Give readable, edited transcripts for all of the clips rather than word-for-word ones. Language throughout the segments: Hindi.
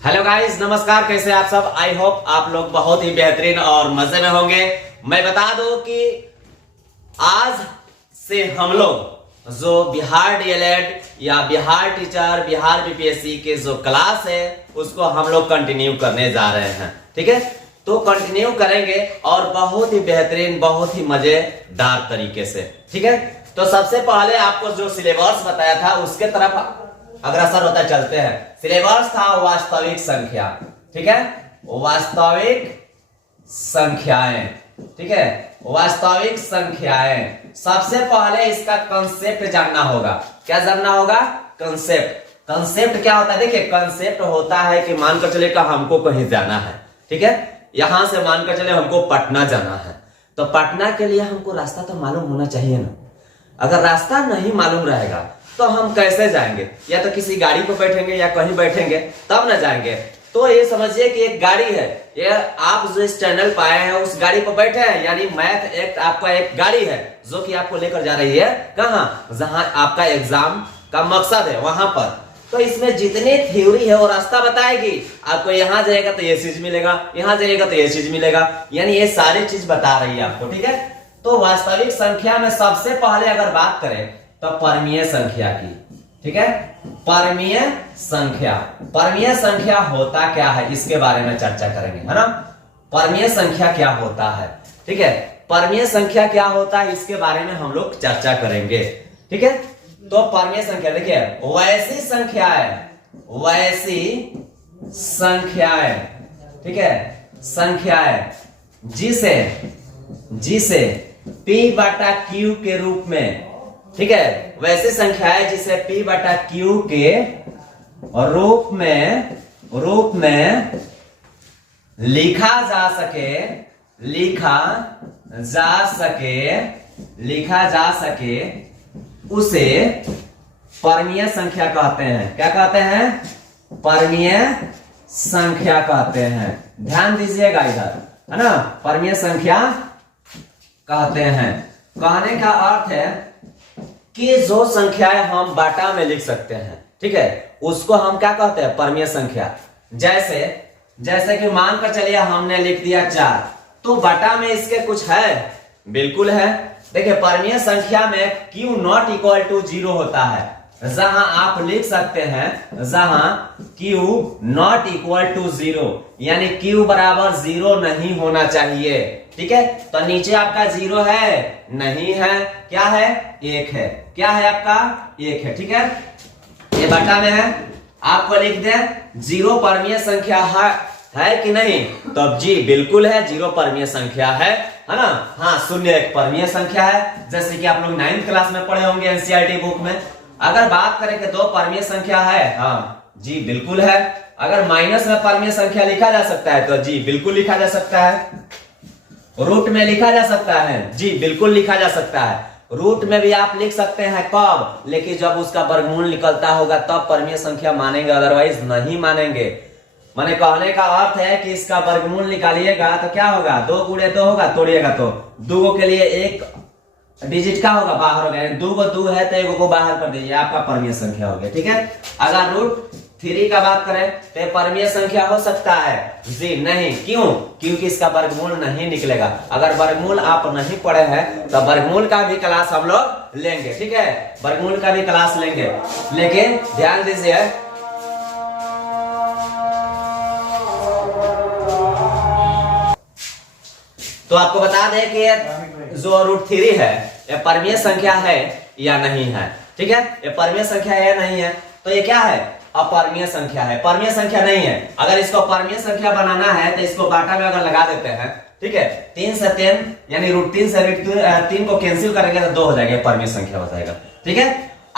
हेलो गाइस, नमस्कार। कैसे आप सब? आई होप आप लोग बहुत ही बेहतरीन और मजे में होंगे। मैं बता दूं कि आज से हम लोग जो बिहार डीएलएड या बिहार टीचर, बिहार बीपीएससी के जो क्लास है उसको हम लोग कंटिन्यू करने जा रहे हैं। ठीक है, तो कंटिन्यू करेंगे और बहुत ही बेहतरीन, बहुत ही मजेदार तरीके से। ठीक है, तो सबसे पहले आपको जो सिलेबस बताया था उसके तरफ अग्रसर होता चलते हैं। सिलेबस था वास्तविक संख्या। ठीक है, वास्तविक संख्याएं। ठीक है, वास्तविक संख्याएं। सबसे पहले इसका कंसेप्ट जानना होगा। क्या जानना होगा? कंसेप्ट। कंसेप्ट क्या होता है? देखिए, कंसेप्ट होता है कि मानकर चले का हमको कहीं जाना है। ठीक है, यहां से मानकर चले हमको पटना जाना है, तो पटना के लिए हमको रास्ता तो मालूम होना चाहिए ना। अगर रास्ता नहीं मालूम रहेगा तो हम कैसे जाएंगे? या तो किसी गाड़ी पर बैठेंगे या कहीं बैठेंगे तब ना जाएंगे। तो ये समझिए कि एक गाड़ी है, ये आप जो इस चैनल पर आए हैं उस गाड़ी पर बैठे हैं, यानी मैथ एक आपका एक गाड़ी है जो कि आपको लेकर जा रही है कहां? जहां आपका एग्जाम का मकसद है वहां पर। तो इसमें जितनी थ्योरी है वो रास्ता बताएगी आपको। यहां जाएगा तो ये चीज मिलेगा, यहां जाएगा तो ये चीज मिलेगा, यानी ये सारी चीज बता रही है आपको। ठीक है, तो वास्तविक संख्या में सबसे पहले अगर बात करें तो परमीय संख्या की। ठीक है, परमीय संख्या। परमीय संख्या होता क्या है इसके बारे में चर्चा करेंगे, है ना। परमीय संख्या क्या होता है? ठीक है, परमीय संख्या क्या होता है इसके बारे में हम लोग चर्चा करेंगे। ठीक है, तो परमीय संख्या देखिए, वैसी संख्याएं, वैसी संख्याएं। ठीक है, संख्याएं जिसे जिसे P बटा Q के रूप में, ठीक है, वैसे संख्याएं जिसे P बटा Q के रूप में लिखा जा सके उसे परमीय संख्या कहते हैं। क्या कहते हैं? परमीय संख्या कहते हैं। ध्यान दीजिएगा इधर, है ना। परमीय संख्या कहते हैं। कहने का अर्थ है कि जो संख्याएं हम बाटा में लिख सकते हैं, ठीक है, उसको हम क्या कहते हैं? परमीय संख्या। जैसे कि मानकर चलिए हमने लिख दिया 4, तो बाटा में इसके कुछ है? बिल्कुल है। देखिए, परमीय संख्या में Q नॉट इक्वल टू 0 होता है। जहां आप लिख सकते हैं, जहां Q नॉट इक्वल टू 0, यानी Q बराबर 0 नहीं होना चाहिए। ठीक है, तो नीचे आपका 0 है? नहीं है। क्या है? 1 है। क्या है आपका? 1 है। ठीक है, ये बटा में है। आपको लिख दें 0 परमीय संख्या है कि नहीं? तो अब जी बिल्कुल है, 0 परमीय संख्या है ना। हाँ, 0 एक परमीय संख्या है, जैसे कि आप लोग 9th क्लास में पढ़े होंगे एनसीईआरटी बुक में। अगर बात करें कि 2 परमीय संख्या है, हाँ जी बिल्कुल है। अगर माइनस में परमीय संख्या लिखा जा सकता है तो जी बिल्कुल लिखा जा सकता है। रूट में लिखा जा सकता है, जी बिल्कुल लिखा जा सकता है। रूट में भी आप लिख सकते हैं, कब? लेकिन जब उसका वर्गमूल निकलता होगा तब परमीय संख्या मानेंगे, अदरवाइज नहीं मानेंगे। माने कहने का अर्थ है कि इसका वर्गमूल निकालिएगा तो क्या होगा? 2 गुणे 2 होगा, तोड़िएगा तो 2 के लिए एक डिजिट का होगा, बाहर हो गया। 2 को 2 है तो 1 को बाहर कर दीजिए, आपका परमीय संख्या हो गया। ठीक है, अगर रूट 3 का बात करें तो परमीय संख्या हो सकता है? जी नहीं। क्यों? क्योंकि इसका वर्गमूल नहीं निकलेगा। अगर वर्गमूल आप नहीं पढ़े हैं तो वर्गमूल का भी क्लास हम लोग लेंगे। ठीक है, वर्गमूल का भी क्लास लेंगे, लेकिन ध्यान दीजिए, तो आपको बता दें कि जो रूट 3 है ये परमीय संख्या है या नहीं है। ठीक है, ये परमीय संख्या है या नहीं है? तो ये क्या है? अपरमीय संख्या है, परमीय संख्या नहीं है। अगर इसको परमीय संख्या बनाना है तो इसको बाटा में अगर लगा देते हैं, ठीक है, 3 से 3 यानी रूट 3 से रूट 3 को कैंसिल करेंगे तो 2 हो जाएगा, परमीय संख्या हो जाएगा। ठीक है,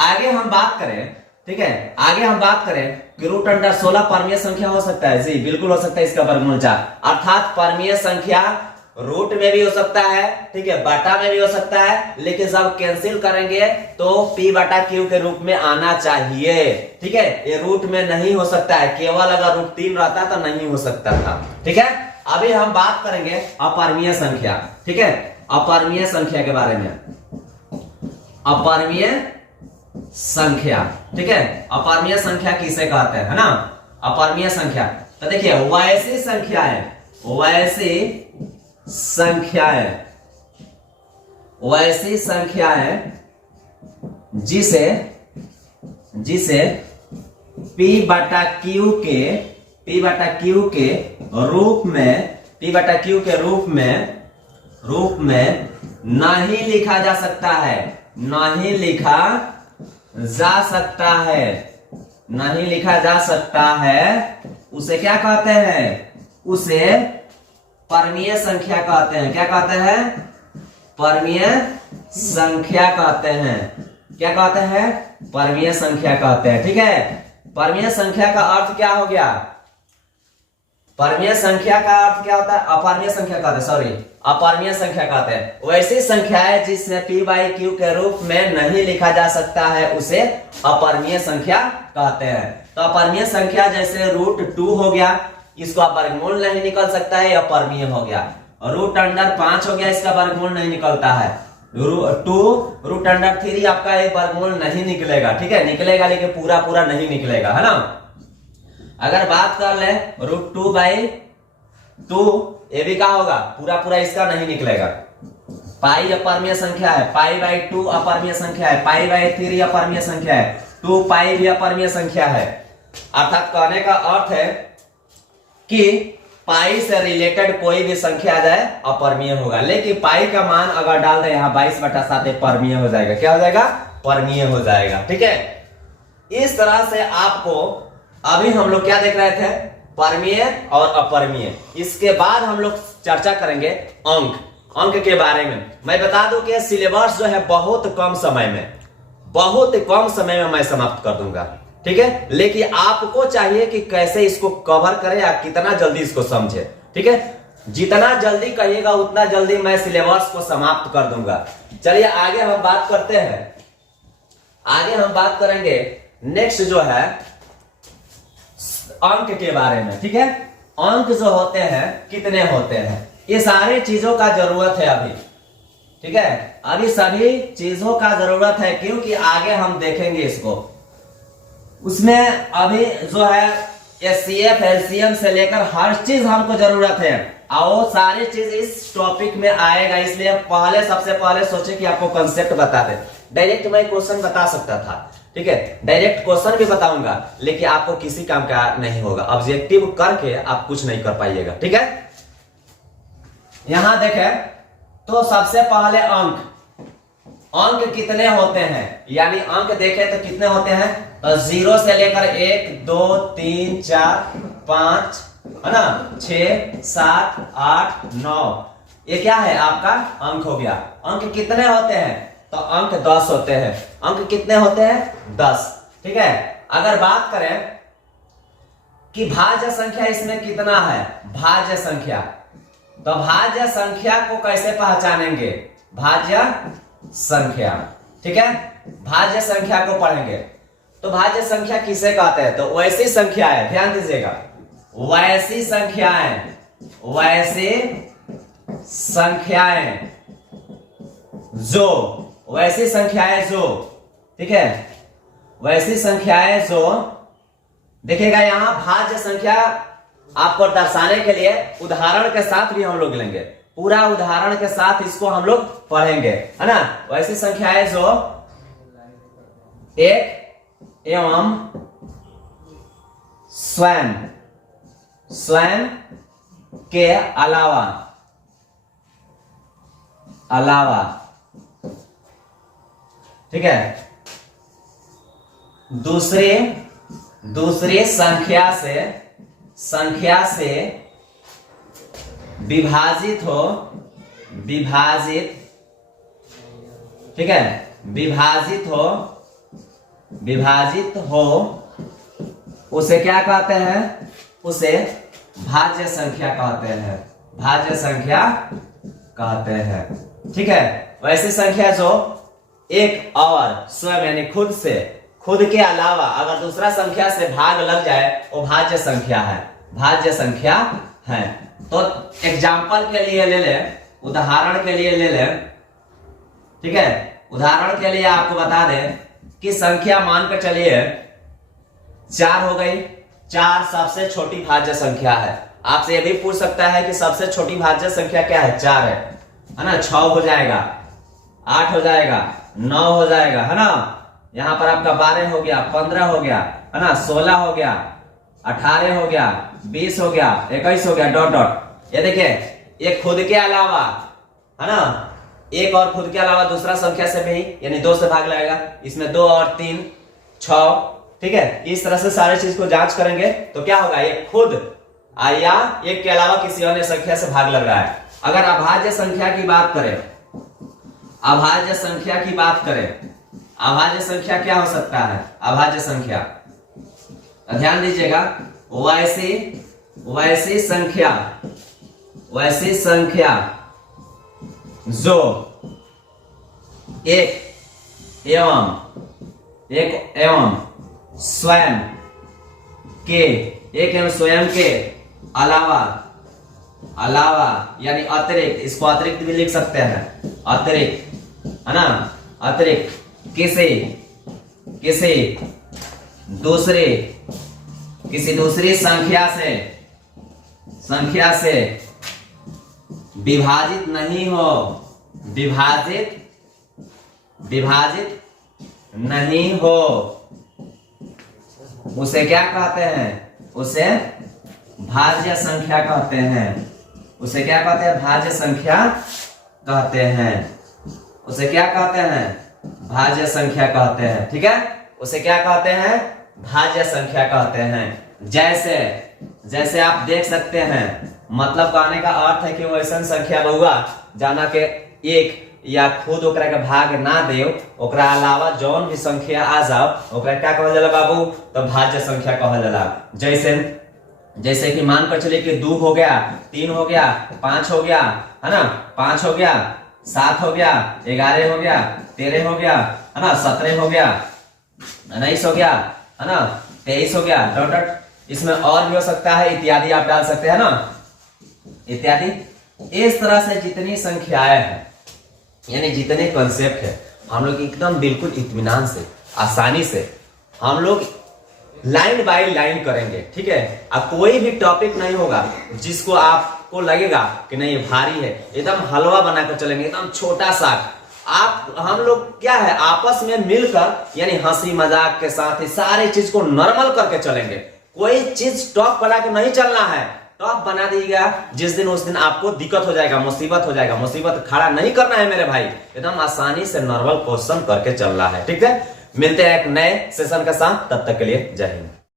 आगे हम बात करें, ठीक है, आगे हम बात करें कि रूट अंडर 16 परमीय संख्या हो सकता है? जी बिल्कुल हो सकता है, इसका वर्गमूल 4। अर्थात परमीय संख्या रूट में भी हो सकता है, ठीक है, बाटा में भी हो सकता है, लेकिन जब कैंसिल करेंगे तो P बटा Q के रूप में आना चाहिए। ठीक है, ये रूट में नहीं हो सकता है, केवल अगर रूट 3 रहता तो नहीं हो सकता था। ठीक है, अभी हम बात करेंगे अपरमीय संख्या। ठीक है, अपरमीय संख्या के बारे में। अपरमीय संख्या, ठीक है, अपरमीय संख्या किसे कहते हैं, है ना। अपरिमेय संख्या। तो देखिए वैसी संख्याएं, वैसी संख्याएं, वैसी संख्याएं जिसे P बटा Q के रूप में नहीं लिखा जा सकता है, नहीं लिखा जा सकता है, उसे क्या कहते हैं? उसे परमीय संख्या कहते हैं। क्या कहते हैं? परमीय संख्या कहते हैं। क्या कहते हैं? परमीय संख्या कहते हैं। ठीक है, परमीय संख्या का अर्थ क्या हो गया? परमीय संख्या का अर्थ क्या होता है? अपरिमेय संख्या कहते हैं, सॉरी, अपरिमेय संख्या कहते हैं वैसी संख्या है जिसे P बाई Q के रूप में नहीं लिखा जा सकता है, उसे अपरिमेय संख्या कहते हैं। तो अपरिमेय संख्या जैसे √2 हो गया, इसको आप वर्गमूल नहीं निकल सकता है, यह परमीय हो गया। √5 हो गया, इसका वर्गमूल नहीं निकलता है। 2 √3 आपका एक वर्गमूल नहीं निकलेगा। ठीक है, निकलेगा लेकिन पूरा नहीं निकलेगा, है ना। अगर बात कर ले √2/2, ये भी क्या होगा? पूरा इसका नहीं निकलेगा। पाई अपरिमेय संख्या है, π/2 अपरिमेय संख्या है, π/3 अपरिमेय संख्या है, 2π भी अपरिमेय संख्या है। अर्थात कहने का अर्थ है कि पाई से रिलेटेड कोई भी संख्या आ जाए अपरिमेय होगा, लेकिन पाई का मान अगर डाल दे यहाँ 22/7 परमीय हो जाएगा। क्या हो जाएगा? परमीय हो जाएगा। ठीक है, इस तरह से आपको अभी हम लोग क्या देख रहे थे? परमीय और अपरिमेय। इसके बाद हम लोग चर्चा करेंगे अंक के बारे में। मैं बता दूं कि सिलेबस जो है बहुत कम समय में मैं समाप्त कर दूंगा। ठीक है, लेकिन आपको चाहिए कि कैसे इसको कवर करें या कितना जल्दी इसको समझे। ठीक है, जितना जल्दी कहिएगा उतना जल्दी मैं सिलेबस को समाप्त कर दूंगा। चलिए आगे हम बात करते हैं। आगे हम बात करेंगे नेक्स्ट जो है अंक के बारे में। ठीक है, अंक जो होते हैं कितने होते हैं, ये सारी चीजों का जरूरत है अभी। ठीक है, अभी सभी चीजों का जरूरत है, क्योंकि आगे हम देखेंगे इसको। उसमें अभी जो है HCF LCM से लेकर हर चीज हमको जरूरत है, और वो सारी चीज इस टॉपिक में आएगा। इसलिए सबसे पहले सोचे कि आपको कंसेप्ट बता दे। डायरेक्ट मैं क्वेश्चन बता सकता था, ठीक है, डायरेक्ट क्वेश्चन भी बताऊंगा, लेकिन आपको किसी काम का नहीं होगा। ऑब्जेक्टिव करके आप कुछ नहीं कर पाइएगा। ठीक है, यहां देखें तो सबसे पहले अंक कितने होते हैं, यानी अंक देखें तो कितने होते हैं? तो 0 से लेकर 1 2 3 4 5, है ना, 6 7 8 9, ये क्या है? आपका अंक हो गया। अंक कितने होते हैं? तो अंक 10 होते हैं। अंक कितने होते हैं? 10। ठीक है, अगर बात करें कि भाज्य संख्या इसमें कितना है, भाज्य संख्या, तो भाज्य संख्या को कैसे पहचानेंगे? भाज्य संख्या, ठीक है, भाज्य संख्या को पढ़ेंगे। तो भाज्य संख्या किसे कहते हैं? तो वैसी संख्या है, ध्यान दीजिएगा, वैसी संख्याएं जो, ठीक है, वैसी संख्याएं जो, देखिएगा यहां भाज्य संख्या आपको दर्शाने के लिए उदाहरण के साथ भी हम लोग लेंगे, पूरा उदाहरण के साथ इसको हम लोग पढ़ेंगे, है ना। वैसी संख्याएं जो एक एवं स्वयं के अलावा ठीक है, दूसरी संख्या से विभाजित ठीक है, विभाजित हो उसे क्या कहते हैं? उसे भाज्य संख्या कहते हैं। ठीक है, वैसी संख्या जो एक और स्वयं यानी खुद के अलावा अगर दूसरा संख्या से भाग लग जाए वो भाज्य संख्या है। तो एग्जाम्पल के लिए ले ले, उदाहरण के लिए ले ले, ठीक है, उदाहरण के लिए आपको बता दें कि संख्या मानकर चलिए 4 हो गई, 4 सबसे छोटी भाज्य संख्या है। आपसे यह भी पूछ सकता है कि सबसे छोटी भाज्य संख्या क्या है, 4 है ना। 6 हो जाएगा, 8 हो जाएगा, 9 हो जाएगा, है ना। यहां पर आपका 12 हो गया, 15 हो गया, है ना, 16 हो गया, 18 हो गया, 20 हो गया, 21 हो गया, डॉट डॉट। ये देखिए, ये खुद के अलावा, है ना, एक और खुद के अलावा दूसरा संख्या से भी यानी 2 से भाग लगेगा। इसमें 2 और 3 6, ठीक है। इस तरह से सारे चीज को जांच करेंगे तो क्या होगा, ये खुद या एक के अलावा किसी अन्य संख्या से भाग लग रहा है। अगर अभाज्य संख्या की बात करें, अभाज्य संख्या की बात करें, अभाज्य संख्या क्या हो सकता है, अभाज्य संख्या ध्यान दीजिएगा, वैसी संख्या जो एक एवं स्वयं के अलावा यानी अतिरिक्त, इसको अतिरिक्त भी लिख सकते हैं, अतिरिक्त, है ना, अतिरिक्त किसी दूसरी संख्या से विभाजित नहीं हो, विभाजित नहीं हो, उसे क्या कहते हैं, उसे भाज्य संख्या कहते हैं। उसे क्या कहते हैं, भाज्य संख्या कहते हैं। उसे क्या कहते हैं, भाज्य संख्या कहते हैं, ठीक है। उसे क्या कहते हैं, भाज्य संख्या कहते हैं। जैसे आप देख सकते हैं, मतलब कहने का अर्थ है कि वो ऐसा संख्या बहुआ जाना के एक या खुद ओकरा के भाग ना दे, ओकरा अलावा जौन भी संख्या आ जाओ ओकरा क्या कहल जाला बाबू, तो भाज्य संख्या कहल जाला। जैसे कि मान कर चलिए कि 2 हो गया, 3 हो गया, 5 हो गया, है ना, 5 हो गया, 7 हो गया, 11 हो गया, 13 हो गया, है ना, 17 हो गया, 19 हो गया, है ना, 23 हो गया, डॉट डॉट। इसमें और भी हो सकता है, इत्यादि आप डाल सकते हैं ना, इत्यादि। इस तरह से जितनी संख्याएं हैं यानी जितने कॉन्सेप्ट है, हम लोग एकदम बिल्कुल इत्मीनान से, आसानी से हम लोग लाइन बाय लाइन करेंगे, ठीक है। अब कोई भी टॉपिक नहीं होगा जिसको आपको लगेगा कि नहीं ये भारी है, एकदम हलवा बनाकर चलेंगे, एकदम छोटा सा। हम लोग क्या है, आपस में मिलकर यानी हंसी मजाक के साथ ही सारी चीज को नॉर्मल करके चलेंगे। कोई चीज टॉप बना के नहीं चलना है। टॉप बना दीजिएगा जिस दिन, उस दिन आपको दिक्कत हो जाएगा, मुसीबत हो जाएगा। मुसीबत खड़ा नहीं करना है मेरे भाई, एकदम आसानी से नॉर्मल क्वेश्चन करके चलना है, ठीक है। मिलते हैं एक नए सेशन के साथ, तब तक के लिए जय हिंद।